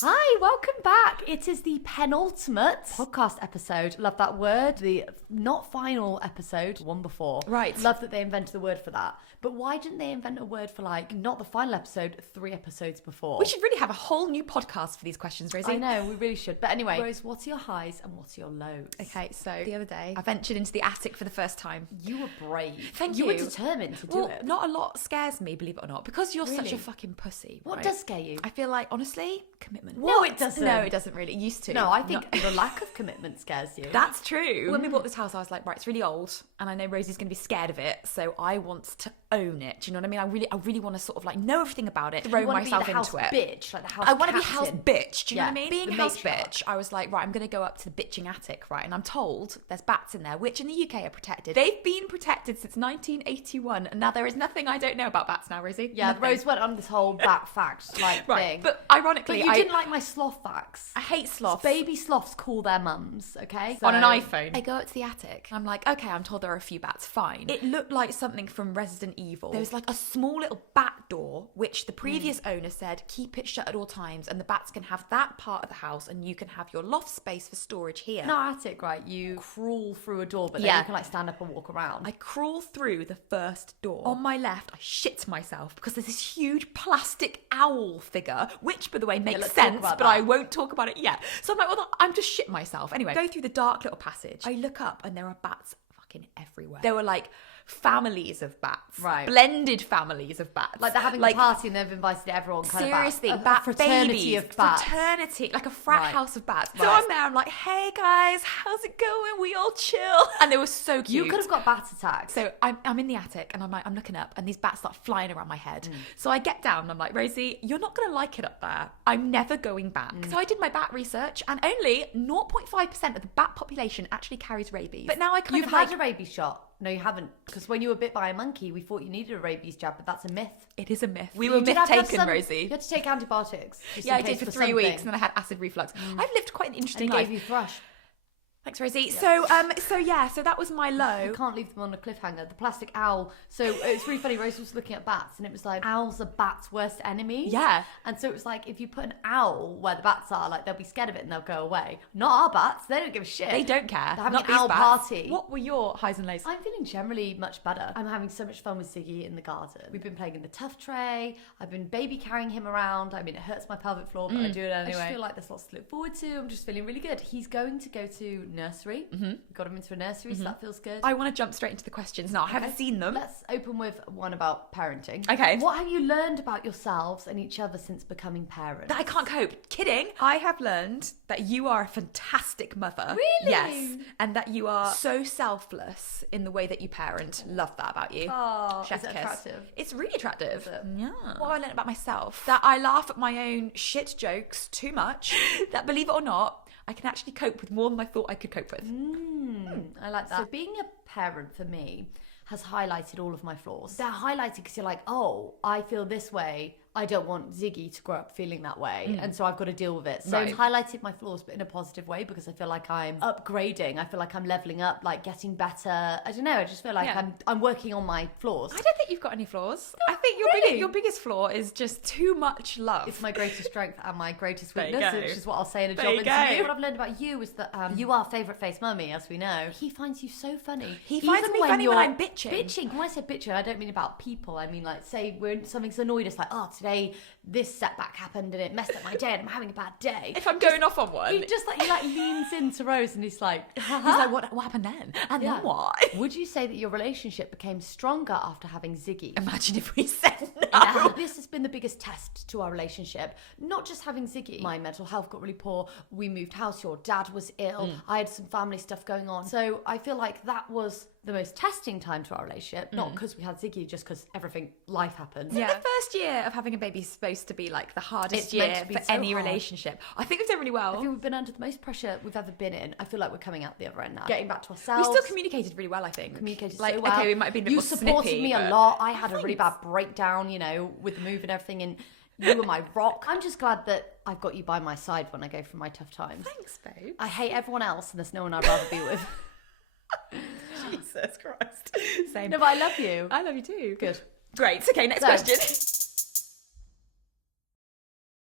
Hi, welcome back. It is the penultimate podcast episode. Love that word. The not final episode, one before. Right. Love that they invented a word for that. But why didn't they invent a word for not the final episode, 3 episodes before? We should really have a whole new podcast for these questions, Rosie. I know, we really should. But anyway, Rose, what's your highs and what's your lows? Okay, so the other day, I ventured into the attic for the first time. You were brave. Thank you. you. You were determined to do it. Not a lot scares me, believe it or not, because you're such Really? a fucking pussy. What right? does scare you? I feel like, honestly, commitment. No, it doesn't. No, it doesn't really. It used to. No, I think the lack of commitment scares you. That's true. When we bought this house, I was like, right, it's really old, and I know Rosie's going to be scared of it, so I want to own it. Do you know what I mean? I really want to sort of know everything about it, throw myself into it. Bitch, like the house I want to be captain. house bitch. Do you know what I mean? the Being house matriarch. bitch, I was like, right, I'm going to go up to the bitching attic, right? And I'm told there's bats in there, which in the UK are protected. They've been protected since 1981, and now there is nothing I don't know about bats now, Rosie. Yeah, Nothing. Rose went on this whole bat fact Right, thing. but ironically, But you I didn't like my sloth facts. I hate sloths. Baby sloths call their mums, okay? On an So- iPhone. I go up to the attic. I'm like, okay, I'm told there are a few bats. Fine. It looked like something from Resident Evil. There was like a small little bat door, which the previous owner said, keep it shut at all times, and the bats can have that part of the house, and you can have your loft space for storage here. In our attic, right, you crawl through a door, but then Yeah. you can stand up and walk around. I crawl through the first door. On my left, I shit myself because there's this huge plastic owl figure, which, by the way, makes let's talk sense, about but that. I won't talk about it yet. So I'm like, well, I'm just shit myself. Anyway, go through the dark little passage. I look up and there are bats fucking everywhere. There were like families of bats. Right. Blended families of bats. Like they're having a party and they've invited everyone. Seriously, kind of bat a fraternity babies, of bats. fraternity, like a frat Right. house of bats. So Right. I'm there, I'm like, hey guys, how's it going? We all chill. And they were so cute. You could have got bat attacks. So I'm in the attic and I'm looking up and these bats start flying around my head. So I get down and I'm like, Rosie, you're not going to like it up there. I'm never going back. So I did my bat research and only 0.5% of the bat population actually carries rabies. But now I kind You've of had a rabies shot. No, you haven't. Because when you were bit by a monkey, we thought you needed a rabies jab, but that's a myth. It is a myth. We You were did myth have to have taken, some- Rosie. You had to take antibiotics. just Yeah, in I did case for 3 something. weeks and then I had acid reflux. I've lived quite an And interesting it life. gave you thrush. Thanks, Rosie. So that was my low. You can't leave them on a cliffhanger. The plastic owl. So it's really funny. Rose was looking at bats, and it was like owls are bats' worst enemies. Yeah. And so it was like if you put an owl where the bats are, like they'll be scared of it and they'll go away. Not our bats. They don't give a shit. They don't care. They're having Not an these owl bats. party. What were your highs and lows? I'm feeling generally much better. I'm having so much fun with Ziggy in the garden. We've been playing in the tough tray. I've been baby carrying him around. I mean, it hurts my pelvic floor, but I do it anyway. I just feel like there's lots to look forward to. I'm just feeling really good. He's going to go to nursery. We got him into a nursery, so that feels good. I want to jump straight into the questions now. I haven't seen them. Let's open with one about parenting. Okay. What have you learned about yourselves and each other since becoming parents? That I can't cope. Kidding. I have learned that you are a fantastic mother. Really? Yes. And that you are so selfless in the way that you parent. Love that about you. Oh, Chef's is it kiss. attractive? It's really attractive. Is it? Yeah. What I learned about myself, that I laugh at my own shit jokes too much. That, believe it or not, I can actually cope with more than I thought I could cope with. I like that. So being a parent for me has highlighted all of my flaws. They're highlighted because you're like, oh, I feel this way. I don't want Ziggy to grow up feeling that way. And so I've got to deal with it. So Right. it's highlighted my flaws, but in a positive way because I feel like I'm upgrading. I feel like I'm leveling up, like getting better. I don't know. I just feel like Yeah. I'm working on my flaws. I don't think you've got any flaws. I think really? your biggest flaw is just too much love. It's my greatest strength and my greatest There you weakness, go. which is what I'll say in a There job you go. interview. What I've learned about you is that you are favourite face mummy, as we know. He finds you so funny. He finds Even me funny when you're I'm bitching. Bitching. When I say bitching, I don't mean about people. I mean like, say when something's annoyed us, like, oh, today this setback happened and it messed up my day and I'm having a bad day. if I'm going off on one, He just like, he like leans into Rose and he's like, he's like, what happened then? And Yeah. then what? Would you say that your relationship became stronger after having Ziggy? Imagine if we said no. Yeah. This has been the biggest test to our relationship. Not just having Ziggy. My mental health got really poor. We moved house. Your dad was ill. I had some family stuff going on. So I feel like that was the most testing time to our relationship. Not because we had Ziggy, just because life happens. The first year of having a baby is supposed to be like the hardest It's meant year to be for so any hard. relationship. I think we've done really well. I think we've been under the most pressure we've ever been in. I feel like we're coming out the other end now. Getting back to ourselves. We still communicated really well, I think. Communicated like, so well. okay, we might have been a bit You more supported snippy, me a but- lot. I had a really bad breakdown, with the move and everything, and you were my rock. I'm just glad that I've got you by my side when I go through my tough times. Thanks, babe. I hate everyone else, and there's no one I'd rather be with. Jesus Christ. Same. No, but I love you. I love you too. Good. Great. Okay, next So- question.